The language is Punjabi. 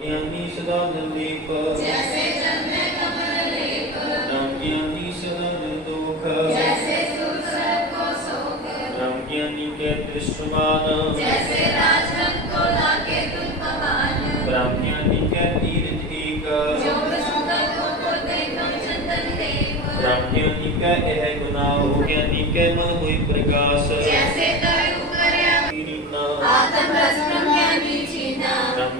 ਗਿਆਨੀ ਸਦਾ ਦੰਦੀਪ ਜੈਸੇ ਜਨਮੇ ਕਮਲ ਲੇਪ। ਰਾਮ ਗਿਆਨੀ ਸਦਾ ਦੁਖ ਜੈਸੇ ਸੂਰ ਸਭ ਕੋ ਸੋਖ। ਰਾਮ ਗਿਆਨੀ ਕੇ ਦ੍ਰਿਸ਼ਮਾਨ ਜੈਸੇ ਰਾਜਨ ਕੋ ਲਾਗੇ ਤੁਮ ਪਵਾਨ ਰਾਮ ਗਿਆਨੀ ਕੇ ਤੀਰਜ ਏਕ। ਜੋ ਸੁੰਦਰ ਕੋ ਕੋ ਦੇਖਮ ਚੰਦਨ ਦੇਵ ਰਾਮ ਗਿਆਨੀ ਕਾ ਇਹ ਗੁਨਾਹ ਗਿਆਨੀ ਕੇ ਮਨ ਹੋਈ ਪ੍ਰਕਾਸ਼।